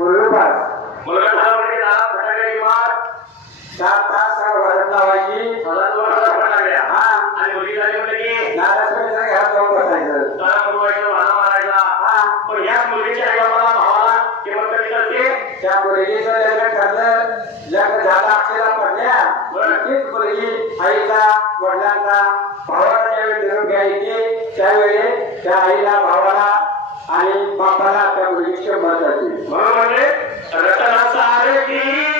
मुलगा झाला म्हणजे मार तास वरत लावायची. मला दोन हजार फटाकड्या हा. आणि मुलगी झाली म्हणजे की नारायणच्या घरात जाऊन बसायचं त्याला भाला मारायचा. हा. पण याच मुलगीच्या आई बाबाला भावाला किंमत कमी करते त्या मुलगीचं लग्न ठरलं. लग्न झालं अक्षरा पडल्या. तीच मुलगी आईचा वडिलांचा भावाला ज्यावेळी निरोप घ्यायची त्यावेळी त्या आईला भावाला आणि बापाला परीक्षा महत्वाची म्हणून म्हणजे रत्नासार की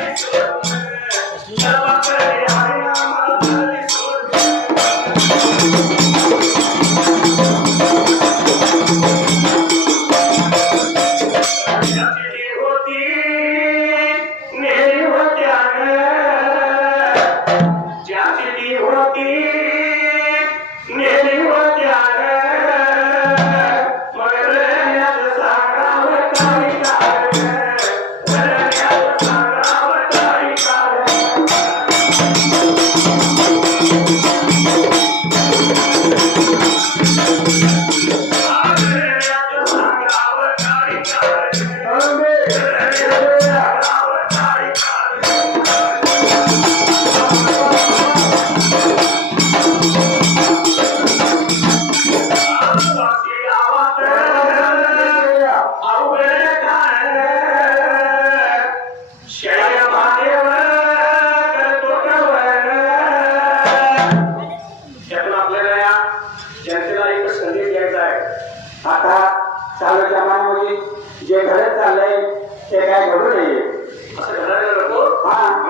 人。संदेश द्यायचा आहे. आता चालू जमान्यामध्ये जे घडत चाललंय ते काय घडू नये. असं घडायला नको? हा.